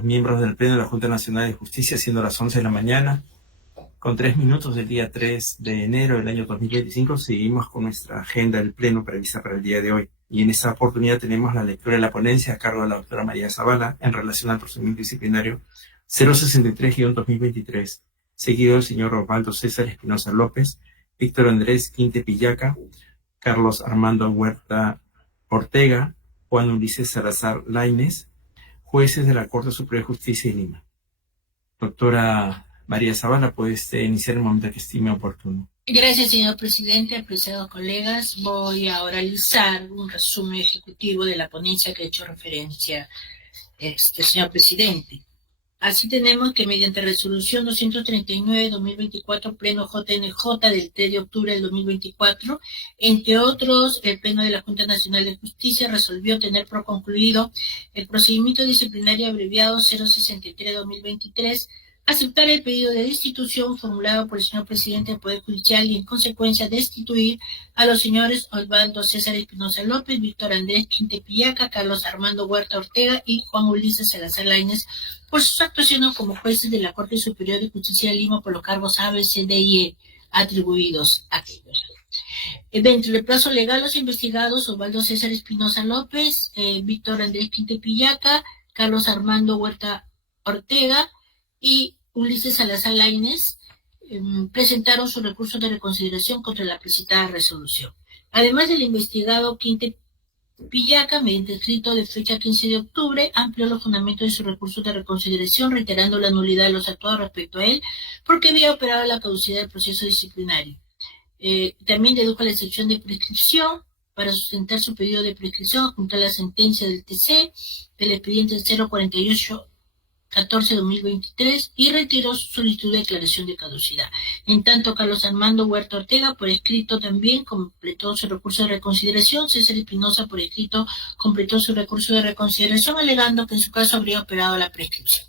los miembros del Pleno de la Junta Nacional de Justicia, siendo las 11 de la mañana, con 3 minutos del día 3 de enero del año 2025, seguimos con nuestra agenda del Pleno prevista para el día de hoy. Y en esta oportunidad tenemos la lectura de la ponencia a cargo de la doctora María Zavala en relación al procedimiento disciplinario 063-2023, seguido del señor Osvaldo César Espinosa López, Víctor Andrés Quinte Pillaca, Carlos Armando Huerta Ortega, Juan Ulises Salazar Lainez, jueces de la Corte Superior de Justicia de Lima. Doctora María Zavala, puede iniciar el momento que estime oportuno. Gracias, señor presidente. Apreciados colegas, voy a oralizar un resumen ejecutivo de la ponencia que ha hecho referencia señor presidente. Así tenemos que mediante resolución 239-2024, Pleno JNJ del 3 de octubre del 2024, entre otros, el Pleno de la Junta Nacional de Justicia resolvió tener por concluido el procedimiento disciplinario abreviado 063-2023, aceptar el pedido de destitución formulado por el señor presidente del Poder Judicial y en consecuencia destituir a los señores Osvaldo César Espinosa López, Víctor Andrés Quinte Pillaca, Carlos Armando Huerta Ortega y Juan Ulises Salazar Lainez por sus actuaciones como jueces de la Corte Superior de Justicia de Lima por los cargos A, B, C, D y E atribuidos a ellos. Dentro del plazo legal, los investigados Osvaldo César Espinosa López, Víctor Andrés Quinte Pillaca, Carlos Armando Huerta Ortega y Ulises Salazar Lainez presentaron su recurso de reconsideración contra la precitada resolución. Además del investigado Quinte Pillaca, mediante escrito de fecha 15 de octubre, amplió los fundamentos de su recurso de reconsideración, reiterando la nulidad de los actuados respecto a él, porque había operado la caducidad del proceso disciplinario. También dedujo la excepción de prescripción para sustentar su pedido de prescripción junto a la sentencia del TC del expediente 048-14-2023 y retiró su solicitud de declaración de caducidad. En tanto, Carlos Armando Huerta Ortega, por escrito, también completó su recurso de reconsideración. César Espinosa, por escrito, completó su recurso de reconsideración, alegando que en su caso habría operado la prescripción.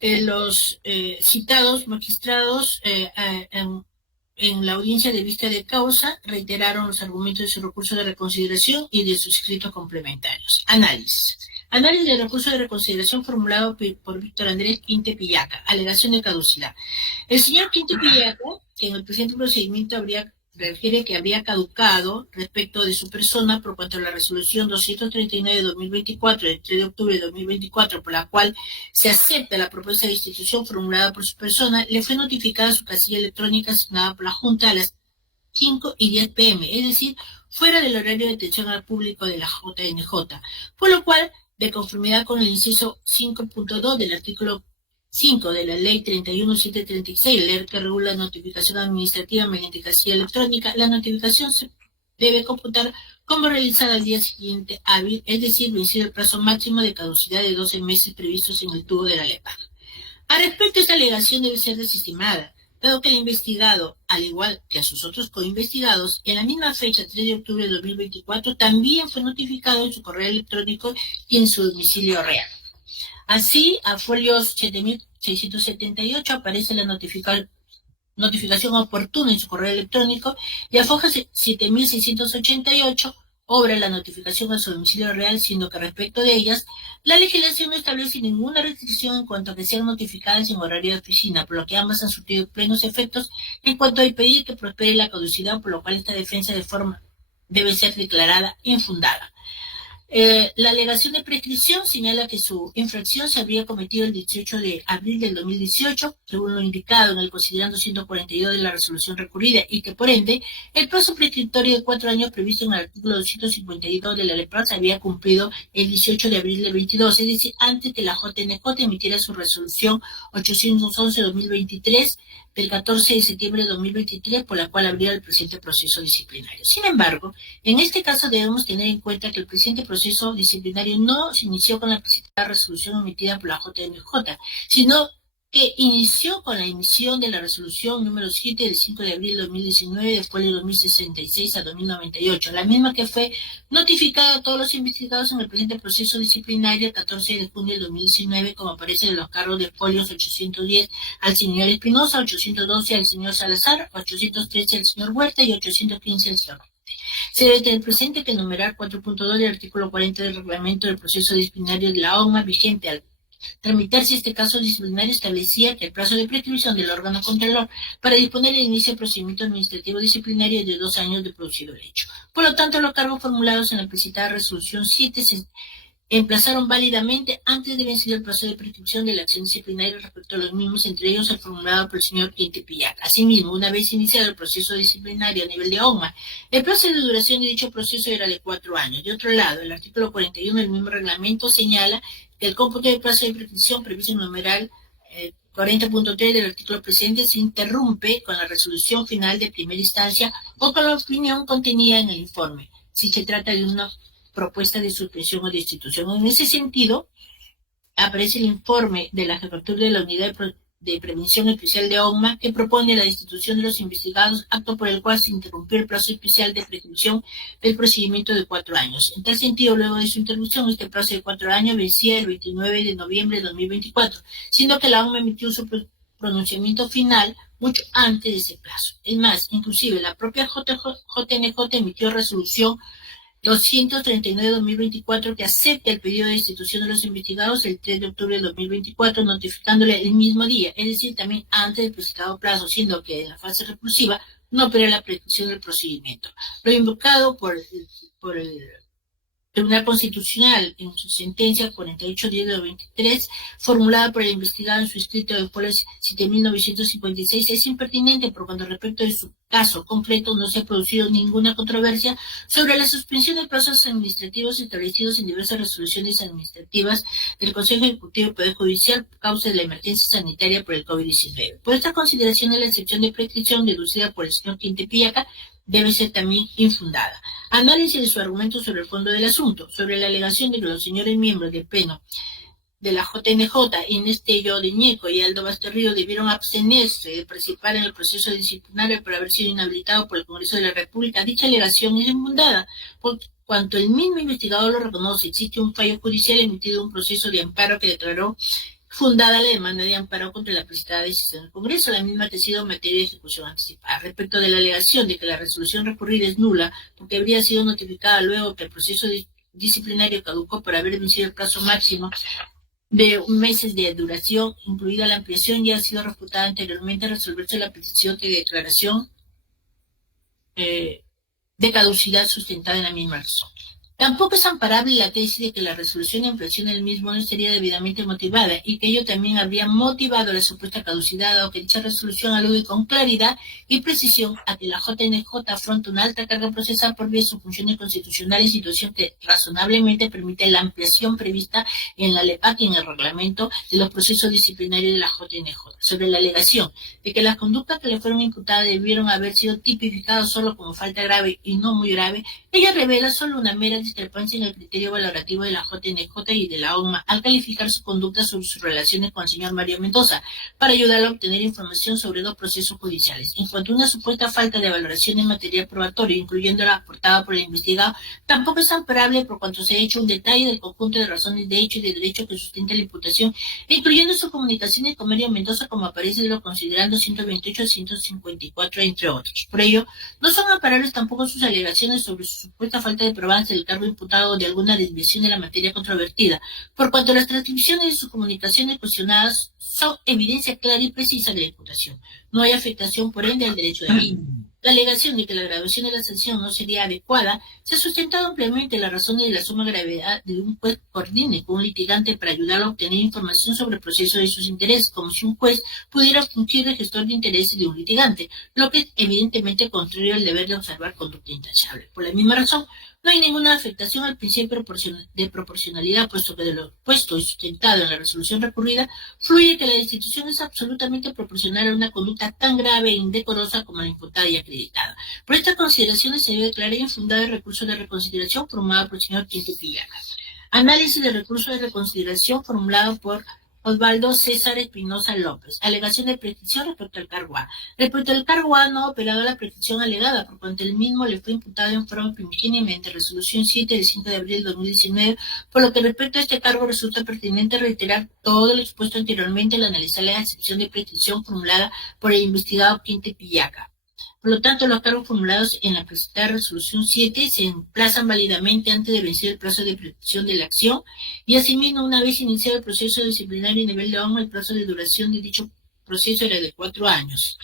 Los citados magistrados en la audiencia de vista de causa reiteraron los argumentos de su recurso de reconsideración y de sus escritos complementarios. Análisis del recurso de reconsideración formulado por Víctor Andrés Quinte Pillaca. Alegación de caducidad. El señor Quinte Pillaca, que en el presente procedimiento refiere que habría caducado respecto de su persona por cuanto a la resolución 239 de 2024 del 3 de octubre de 2024, por la cual se acepta la propuesta de institución formulada por su persona, le fue notificada su casilla electrónica asignada por la Junta a las 5:10 p.m., es decir, fuera del horario de atención al público de la JNJ, por lo cual, de conformidad con el inciso 5.2 del artículo 5 de la Ley 31.736, ley que regula la notificación administrativa mediante casilla electrónica, la notificación se debe computar como realizada al día siguiente hábil, es decir, vencido el plazo máximo de caducidad de 12 meses previstos en el tubo de la LEPAG. A respecto, esta alegación debe ser desestimada, dado que el investigado, al igual que a sus otros coinvestigados, en la misma fecha, 3 de octubre de 2024, también fue notificado en su correo electrónico y en su domicilio real. Así, a folios 7678 aparece la notificación oportuna en su correo electrónico y a fojas 7688 obra la notificación a su domicilio real, siendo que respecto de ellas, la legislación no establece ninguna restricción en cuanto a que sean notificadas en horario de oficina, por lo que ambas han surtido plenos efectos en cuanto a impedir que prospere la caducidad, por lo cual esta defensa de forma debe ser declarada infundada. La alegación de prescripción señala que su infracción se habría cometido el 18 de abril del 2018, según lo indicado en el considerando 142 de la resolución recurrida, y que por ende el plazo prescriptorio de 4 años previsto en el artículo 252 de la LEPAG se había cumplido el 18 de abril del 22, es decir, antes que la JNJ emitiera su resolución 811-2023 del 14 de septiembre de 2023, por la cual abrió el presente proceso disciplinario. Sin embargo, en este caso debemos tener en cuenta que el presente proceso disciplinario no se inició con la presentada resolución emitida por la JNJ, sino que inició con la emisión de la resolución número 7 del 5 de abril de 2019 de folio 2066 a 2098, la misma que fue notificada a todos los investigados en el presente proceso disciplinario el 14 de junio de 2019, como aparece en los cargos de folios 810 al señor Espinosa, 812 al señor Salazar, 813 al señor Huerta y 815 al señor. Se debe tener presente que el numeral 4.2 del artículo 40 del reglamento del proceso disciplinario de la OMA vigente al tramitarse este caso disciplinario establecía que el plazo de prescripción del órgano contralor para disponer el inicio del procedimiento administrativo disciplinario es de 2 años de producido el hecho. Por lo tanto, los cargos formulados en la precitada resolución 7 se emplazaron válidamente antes de vencer el plazo de prescripción de la acción disciplinaria respecto a los mismos, entre ellos el formulado por el señor Quinte Pillaca. Asimismo, una vez iniciado el proceso disciplinario a nivel de OMA, el plazo de duración de dicho proceso era de 4 años. De otro lado, el artículo 41 del mismo reglamento señala que el cómputo de plazo de prescripción previsto en el numeral 40.3 del artículo presente se interrumpe con la resolución final de primera instancia o con la opinión contenida en el informe, si se trata de una propuesta de suspensión o destitución. En ese sentido, aparece el informe de la Jefatura de la Unidad de Prevención Especial de OMA que propone la destitución de los investigados, acto por el cual se interrumpió el plazo especial de prescripción del procedimiento de 4 años. En tal sentido, luego de su interrupción, este plazo de 4 años vencía el 29 de noviembre de 2024, siendo que la OMA emitió su pronunciamiento final mucho antes de ese plazo. Es más, inclusive la propia JNJ emitió resolución 239-2024 que acepta el pedido de destitución de los investigados el 3 de octubre de 2024, notificándole el mismo día, es decir, también antes del prescriptado plazo, siendo que en la fase recursiva no opera la prescripción del procedimiento. Lo invocado por el Tribunal Constitucional en su sentencia 48-10-23, formulada por el investigado en su escrito de folio 7956, es impertinente por cuanto respecto de su caso concreto no se ha producido ninguna controversia sobre la suspensión de plazos administrativos establecidos en diversas resoluciones administrativas del Consejo Ejecutivo del Poder Judicial por causa de la emergencia sanitaria por el COVID-19. Por esta consideración de la excepción de prescripción deducida por el señor Quinte Pillaca debe ser también infundada. Análisis de su argumento sobre el fondo del asunto, sobre la alegación de que los señores miembros del Pleno de la JNJ, Inés Tello de Ñeco y Aldo Basterrío debieron abstenerse de participar en el proceso disciplinario por haber sido inhabilitado por el Congreso de la República. Dicha alegación es infundada, por cuanto el mismo investigador lo reconoce. Existe un fallo judicial emitido en un proceso de amparo que declaró fundada la demanda de amparo contra la presentada decisión del Congreso, la misma que ha sido materia de ejecución anticipada. Respecto de la alegación de que la resolución recurrida es nula porque habría sido notificada luego que el proceso disciplinario caducó por haber vencido el plazo máximo de meses de duración, incluida la ampliación, ya ha sido refutada anteriormente al resolverse la petición de declaración de caducidad sustentada en la misma razón. Tampoco es amparable la tesis de que la resolución de ampliación del mismo no sería debidamente motivada y que ello también habría motivado la supuesta caducidad, dado que dicha resolución alude con claridad y precisión a que la JNJ afronta una alta carga procesal por vía de sus funciones constitucionales, situación que razonablemente permite la ampliación prevista en la LEPAC y en el reglamento de los procesos disciplinarios de la JNJ. Sobre la alegación de que las conductas que le fueron imputadas debieron haber sido tipificadas solo como falta grave y no muy grave, ella revela solo una mera discrepancia en el criterio valorativo de la JNJ y de la OMA al calificar su conducta sobre sus relaciones con el señor Mario Mendoza para ayudarlo a obtener información sobre 2 procesos judiciales. En cuanto a una supuesta falta de valoración en material probatorio, incluyendo la aportada por el investigado, tampoco es amparable por cuanto se ha hecho un detalle del conjunto de razones de hecho y de derecho que sustenta la imputación, incluyendo sus comunicaciones con Mario Mendoza, como aparece de los considerando 128 a 154, entre otros. Por ello, no son amparables tampoco sus alegaciones sobre su supuesta falta de probancia del cargo imputado de alguna desviación de la materia controvertida, por cuanto las transcripciones de sus comunicaciones cuestionadas son evidencia clara y precisa de la imputación. No hay afectación, por ende, al derecho de ley. La alegación de que la graduación de la sanción no sería adecuada se ha sustentado ampliamente las razones de la suma gravedad de un juez coordine con un litigante para ayudarlo a obtener información sobre el proceso de sus intereses, como si un juez pudiera fungir de gestor de intereses de un litigante, lo que es evidentemente contrario al deber de observar conducta intachable. Por la misma razón, no hay ninguna afectación al principio de proporcionalidad, puesto que de lo puesto y sustentado en la resolución recurrida, fluye que la destitución es absolutamente proporcional a una conducta tan grave e indecorosa como la imputada y acreditada. Por estas consideraciones se debe declarar infundado el recurso de reconsideración formulado por el señor Quinte Pillaca. Análisis del recurso de reconsideración formulado por Osvaldo César Espinosa López. Alegación de prescripción respecto al cargo A. Respecto al cargo A no ha operado la prescripción alegada, por cuanto el mismo le fue imputado en forma primigenia mediante resolución 7 del 5 de abril de 2019, por lo que respecto a este cargo resulta pertinente reiterar todo lo expuesto anteriormente al analizar la excepción de prescripción formulada por el investigado Quinte Pillaca. Por lo tanto, los cargos formulados en la presentada resolución 7 se emplazan válidamente antes de vencer el plazo de prescripción de la acción y asimismo, una vez iniciado el proceso disciplinario a nivel de OMA, el plazo de duración de dicho proceso era de 4 años.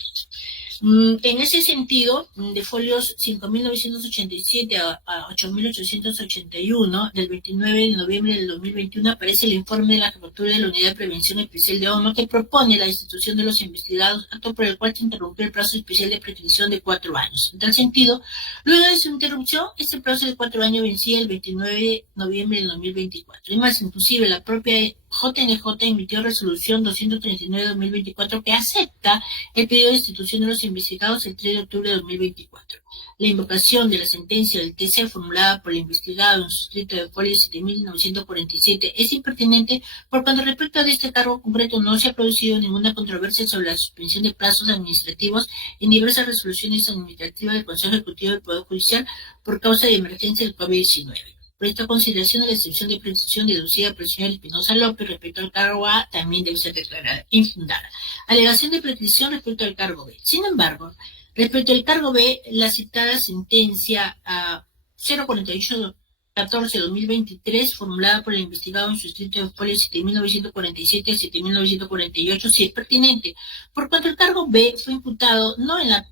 En ese sentido, de folios 5.987 a 8.881 del 29 de noviembre del 2021 aparece el informe de la Jefatura de la Unidad de Prevención Especial de OMA que propone la institución de los investigados, acto por el cual se interrumpió el plazo especial de prescripción de 4 años. En tal sentido, luego de su interrupción, este plazo de 4 años vencía el 29 de noviembre del 2024. Y más, inclusive, la propia JNJ emitió resolución 239-2024 que acepta el pedido de institución de los investigados el 3 de octubre de 2024. La invocación de la sentencia del TC formulada por el investigado en su escrito de folio 7.947 es impertinente por cuanto respecto a este cargo concreto no se ha producido ninguna controversia sobre la suspensión de plazos administrativos en diversas resoluciones administrativas del Consejo Ejecutivo del Poder Judicial por causa de emergencia del COVID-19. Por esta consideración de la excepción de prescripción deducida por el señor Espinosa López respecto al cargo A también debe ser declarada infundada. Alegación de prescripción respecto al cargo B. Sin embargo, respecto al cargo B, la citada sentencia a 048-14-2023, formulada por el investigado en su escrito de folio 7.947 a 7.948, sí es pertinente, por cuanto el cargo B fue imputado no en la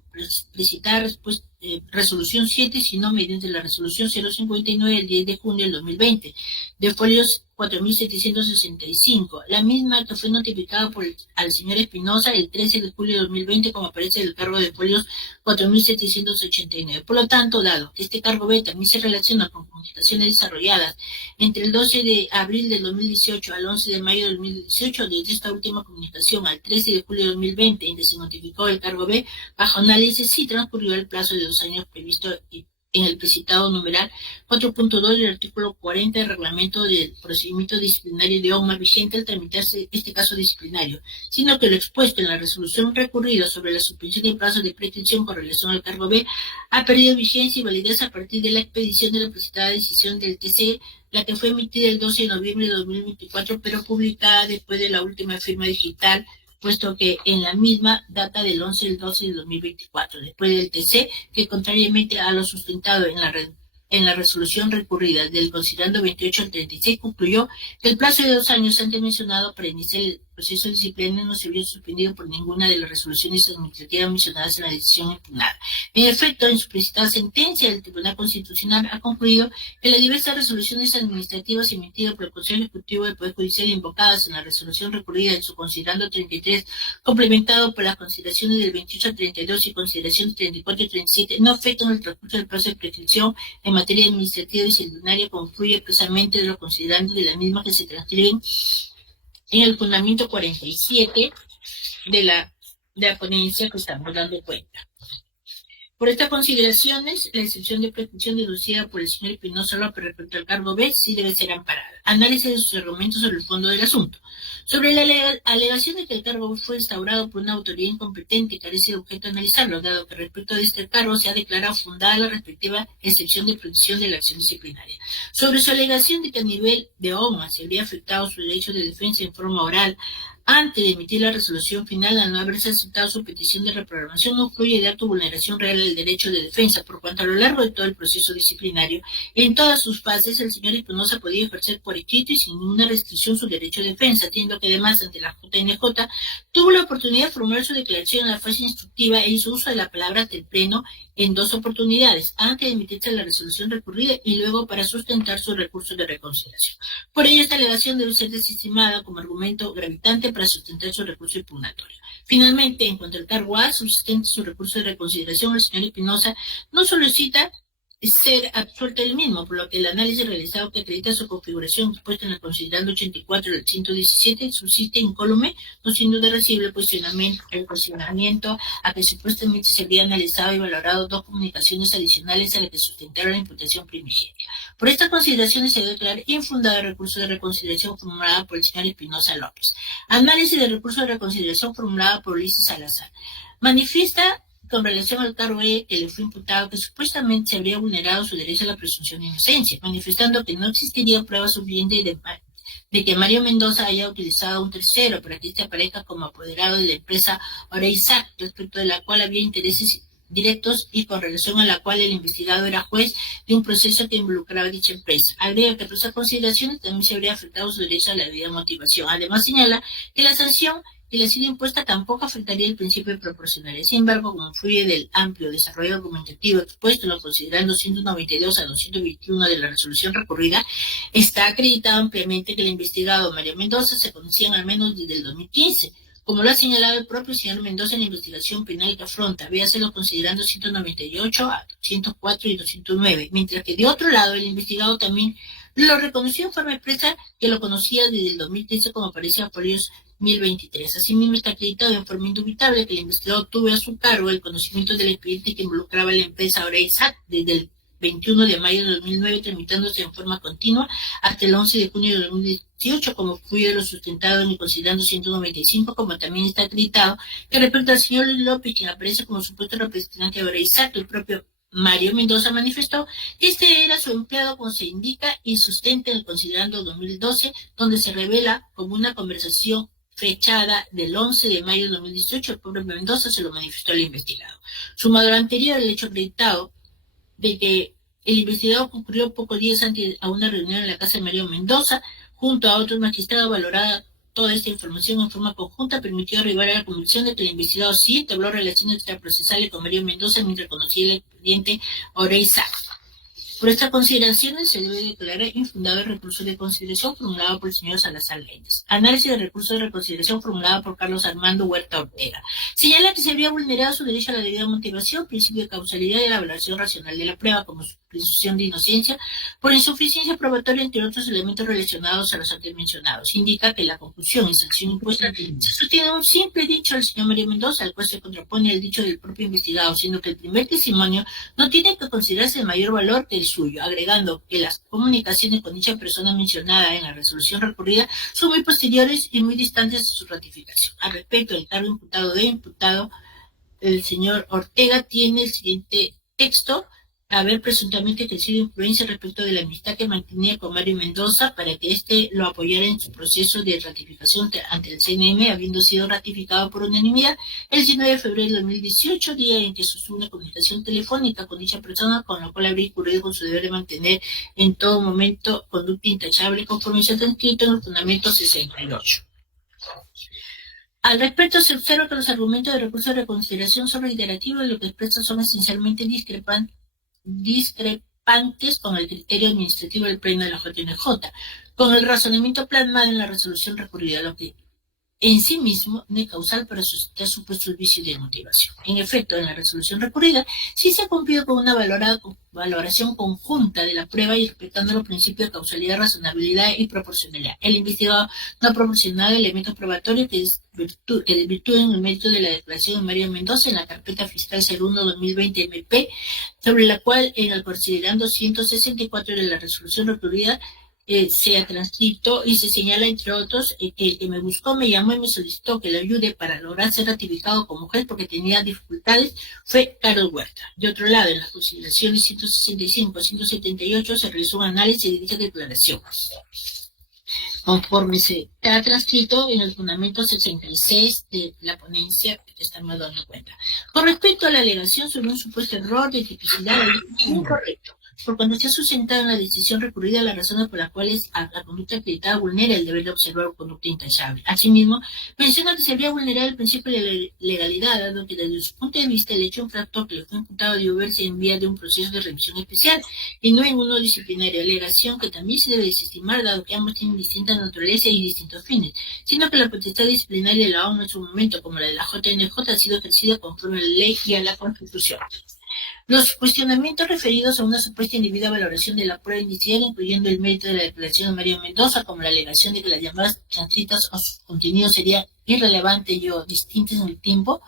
precitada resolución 7, sino mediante la resolución 059 del 10 de junio del 2020, de folios 4.765, la misma que fue notificada al señor Espinosa el 13 de julio de 2020, como aparece en el cargo de folios 4.789. Por lo tanto, dado que este cargo B también se relaciona con comunicaciones desarrolladas entre el 12 de abril del 2018 al 11 de mayo del 2018, desde esta última comunicación al 13 de julio de 2020, en que se notificó el cargo B, bajo análisis sí transcurrió el plazo de 2 años previsto en el precitado numeral 4.2 del artículo 40 del reglamento del procedimiento disciplinario de OMA vigente al tramitarse este caso disciplinario, sino que lo expuesto en la resolución recurrida sobre la suspensión del plazo de prescripción con relación al cargo B ha perdido vigencia y validez a partir de la expedición de la precitada decisión del TC, la que fue emitida el 12 de noviembre de 2024, pero publicada después de la última firma digital, puesto que en la misma data del 11 del 12 del 2024, después del TC, que contrariamente a lo sustentado en la resolución recurrida del considerando 28 al 36, concluyó que el plazo de 2 años antes mencionado para iniciar el proceso disciplinario no se vio suspendido por ninguna de las resoluciones administrativas mencionadas en la decisión impugnada. En efecto, en su precitada sentencia, el Tribunal Constitucional ha concluido que las diversas resoluciones administrativas emitidas por el Consejo Ejecutivo del Poder Judicial invocadas en la resolución recurrida en su considerando 33, complementado por las consideraciones del 28 al 32 y consideraciones 34 y 37, no afectan el transcurso del plazo de prescripción en materia administrativa y disciplinaria, confluye expresamente de los considerandos de la misma que se transcriben en el fundamento 47 de la ponencia que estamos dando cuenta. Por estas consideraciones, la excepción de prescripción deducida por el señor Espinosa López respecto al cargo B sí debe ser amparada. Análisis de sus argumentos sobre el fondo del asunto. Sobre la alegación de que el cargo fue instaurado por una autoridad incompetente, carece de objeto analizarlo, dado que respecto de este cargo se ha declarado fundada la respectiva excepción de prescripción de la acción disciplinaria. Sobre su alegación de que a nivel de OMA se habría afectado su derecho de defensa en forma oral, antes de emitir la resolución final, al no haberse aceptado su petición de reprogramación, no fluye de acto vulneración real del derecho de defensa, por cuanto a lo largo de todo el proceso disciplinario, en todas sus fases, el señor Espinosa podía ejercer por escrito y sin ninguna restricción su derecho de defensa, siendo que además ante la JNJ tuvo la oportunidad de formular su declaración en la fase instructiva e hizo uso de la palabra ante el Pleno en 2 oportunidades, antes de emitirse la resolución recurrida y luego para sustentar su recurso de reconsideración. Por ello, esta alegación debe ser desestimada como argumento gravitante para sustentar su recurso impugnatorio. Finalmente, en cuanto al cargo A, subsistente su recurso de reconsideración, el señor Espinosa no solicita ser absuelto del mismo, por lo que el análisis realizado que acredita su configuración expuesta en el considerando 84 del 117 subsiste incólume, no siendo de recibible el cuestionamiento a que supuestamente se habría analizado y valorado 2 comunicaciones adicionales a las que sustentaron la imputación primigenia. Por estas consideraciones se debe declarar infundado el recurso de reconsideración formulado por el señor Espinosa López. Análisis del recurso de reconsideración formulado por Ulises Salazar. Manifiesta con relación al cargo E que le fue imputado que supuestamente se habría vulnerado su derecho a la presunción de inocencia, manifestando que no existiría prueba suficiente de que Mario Mendoza haya utilizado a un tercero para que este aparezca como apoderado de la empresa Oreisac, respecto de la cual había intereses directos y con relación a la cual el investigado era juez de un proceso que involucraba a dicha empresa. Agrega que por esas consideraciones también se habría afectado su derecho a la debida motivación. Además señala que la sanción que le ha sido impuesta tampoco afectaría el principio de proporcionalidad. Sin embargo, como fluye del amplio desarrollo argumentativo expuesto, lo considerando 192 a 221 de la resolución recurrida, está acreditado ampliamente que el investigado Mario Mendoza se conocían al menos desde el 2015, como lo ha señalado el propio señor Mendoza en la investigación penal que afronta, véaselo considerando 198 a 204 y 209, mientras que de otro lado el investigado también lo reconoció en forma expresa que lo conocía desde el 2013 como aparece a folios 1023. Asimismo está acreditado en forma indubitable que el investigador tuvo a su cargo el conocimiento del expediente que involucraba a la empresa Oreisac desde el 21 de mayo de 2009, tramitándose en forma continua hasta el 11 de junio de 2018, como fue de lo sustentado en el considerando 195, como también está acreditado que respecto al señor López, quien aparece como supuesto representante de Oreisac, el propio Mario Mendoza manifestó que este era su empleado, como se indica y sustenta en el considerando 2012, donde se revela como una conversación fechada del 11 de mayo de 2018, el propio Mendoza se lo manifestó al investigado. Sumado a lo anterior, el hecho acreditado de que el investigado concurrió pocos días antes a una reunión en la casa de Mario Mendoza, junto a otros magistrados, valorada toda esta información en forma conjunta, permitió arribar a la convicción de que el investigado sí entabló relaciones extraprocesales con Mario Mendoza mientras conocía el expediente Oreisac. Por estas consideraciones se debe declarar infundado el recurso de consideración formulado por el señor Salazar Lainez. Análisis del recurso de reconsideración formulado por Carlos Armando Huerta Ortega. Señala que se habría vulnerado su derecho a la debida motivación, principio de causalidad y la evaluación racional de la prueba como su presunción de inocencia, por insuficiencia probatoria, entre otros elementos relacionados a los antes mencionados. Indica que la conclusión y sanción impuesta se sostiene en un simple dicho del señor Mario Mendoza, al cual se contrapone el dicho del propio investigado, siendo que el primer testimonio no tiene que considerarse de mayor valor que el suyo, agregando que las comunicaciones con dicha persona mencionada en la resolución recurrida son muy posteriores y muy distantes de su ratificación. Al respecto del cargo imputado, el señor Ortega tiene el siguiente texto: haber presuntamente ejercido influencia respecto de la amistad que mantenía con Mario Mendoza para que éste lo apoyara en su proceso de ratificación ante el CNM, habiendo sido ratificado por unanimidad el 19 de febrero de 2018, día en que sostuvo una comunicación telefónica con dicha persona, con lo cual habría incurrido con su deber de mantener en todo momento conducta intachable conforme se ha transcrito en el fundamento 68. Al respecto, se observa que los argumentos de recurso de reconsideración son reiterativos y lo que expresan son esencialmente discrepantes con el criterio administrativo del pleno de la JNJ, con el razonamiento plasmado en la resolución recurrida, lo que en sí mismo no es causal para suscitar supuestos vicios de motivación. En efecto, en la resolución recurrida sí se ha cumplido con una valoración conjunta de la prueba y respetando los principios de causalidad, razonabilidad y proporcionalidad. El investigado no ha proporcionado elementos probatorios que desvirtúen el mérito de la declaración de Mario Mendoza en la carpeta fiscal 01-2020 MP, sobre la cual en el considerando 164 de la resolución recurrida se ha transcrito y se señala, entre otros, que el que me buscó, me llamó y me solicitó que le ayude para lograr ser ratificado como juez porque tenía dificultades, fue Carlos Huerta. De otro lado, en las consideraciones 165 a 178 se realizó un análisis de dicha declaración, conforme se ha transcrito en el fundamento 66 de la ponencia que estamos dando cuenta. Con respecto a la alegación sobre un supuesto error de tipicidad, es incorrecto, por cuando se ha sustentado en la decisión recurrida las razones por las cuales la conducta acreditada vulnera el deber de observar conducta intachable. Asimismo, menciona que se habría vulnerado el principio de legalidad, dado que desde su punto de vista el hecho infractor que le fue imputado debió verse en vía de un proceso de revisión especial y no en uno disciplinario, alegación que también se debe desestimar, dado que ambos tienen distinta naturaleza y distintos fines, sino que la potestad disciplinaria de la ONU en su momento, como la de la JNJ, ha sido ejercida conforme a la ley y a la Constitución. Los cuestionamientos referidos a una supuesta indebida valoración de la prueba inicial, incluyendo el mérito de la declaración de Mario Mendoza, como la alegación de que las llamadas transcritas o sus contenidos serían irrelevantes y o distintos en el tiempo,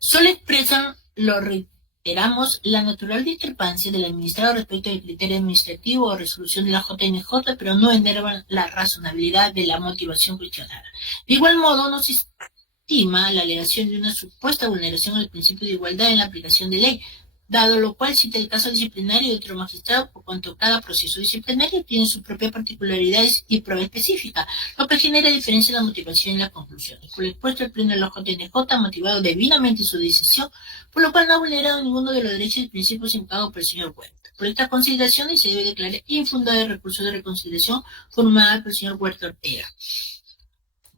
solo expresan, lo reiteramos, la natural discrepancia del administrado respecto del criterio administrativo o resolución de la JNJ, pero no enervan la razonabilidad de la motivación cuestionada. De igual modo, no se estima la alegación de una supuesta vulneración al principio de igualdad en la aplicación de ley, dado lo cual cita el caso disciplinario de otro magistrado, por cuanto cada proceso disciplinario tiene sus propias particularidades y prueba específica, lo que genera diferencia en la motivación y la conclusión. Por lo expuesto, el Pleno de la JNJ ha motivado debidamente su decisión, por lo cual no ha vulnerado ninguno de los derechos y principios invocados por el señor Huerta. Por estas consideraciones se debe declarar infundado el recurso de reconsideración formulado por el señor Huerta Ortega.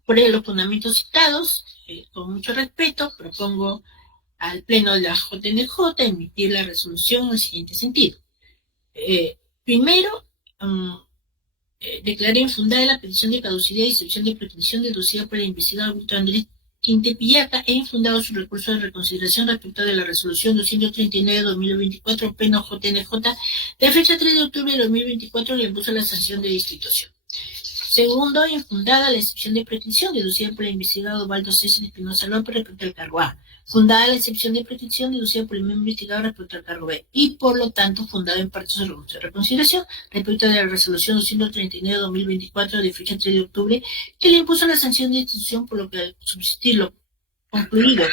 Por los fundamentos citados, con mucho respeto, propongo al Pleno de la JNJ emitir la resolución en el siguiente sentido. Primero, declaré infundada la petición de caducidad y excepción de protección deducida por el investigador Víctor Andrés Quintepillaca e infundado su recurso de reconsideración respecto de la resolución 239-2024 Pleno JNJ de fecha 3 de octubre de 2024 le impuso la sanción de destitución. Segundo, infundada la excepción de protección deducida por el investigado Osvaldo César Espinosa López respecto al cargo A. Fundada la excepción de protección deducida por el mismo investigador respecto al cargo B. Y, por lo tanto, fundada en parte su recurso de reconsideración respecto de la resolución 239-2024 de fecha 3 de octubre que le impuso la sanción de destitución por lo que al subsistir lo concluido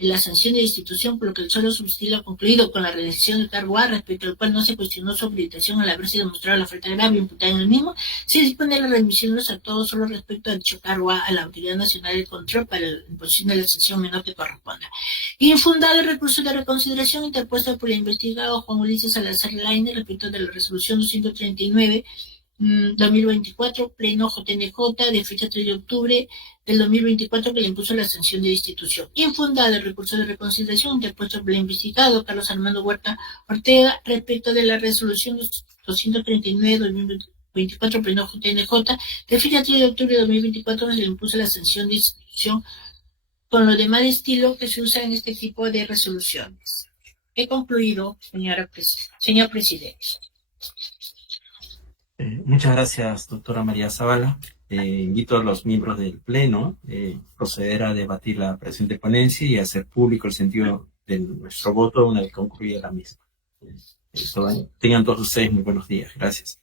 la sanción de destitución, por lo que el solo subsistir concluido con la realización del cargo A, respecto al cual no se cuestionó su habilitación al haberse demostrado la falta grave imputada en el mismo, se dispone la remisión de los actos solo respecto al dicho cargo A la Autoridad Nacional de Control para la imposición de la sanción menor que corresponda. Infundado el recurso de reconsideración interpuesto por el investigado Juan Ulises Salazar Lainez respecto de la resolución 239 2024, Pleno JNJ de fecha 3 de octubre del 2024 que le impuso la sanción de destitución. Infundada el recurso de reconsideración interpuesto por el investigado Carlos Armando Huerta Ortega respecto de la resolución 239-2024 Pleno JNJ de fecha 3 de octubre de 2024 que le impuso la sanción de destitución con lo demás de estilo que se usa en este tipo de resoluciones. He concluido, señor presidente. Muchas gracias, doctora María Zavala. Invito a los miembros del Pleno a proceder a debatir la presente ponencia y a hacer público el sentido de nuestro voto una vez concluida la misma. Tengan todos ustedes muy buenos días. Gracias.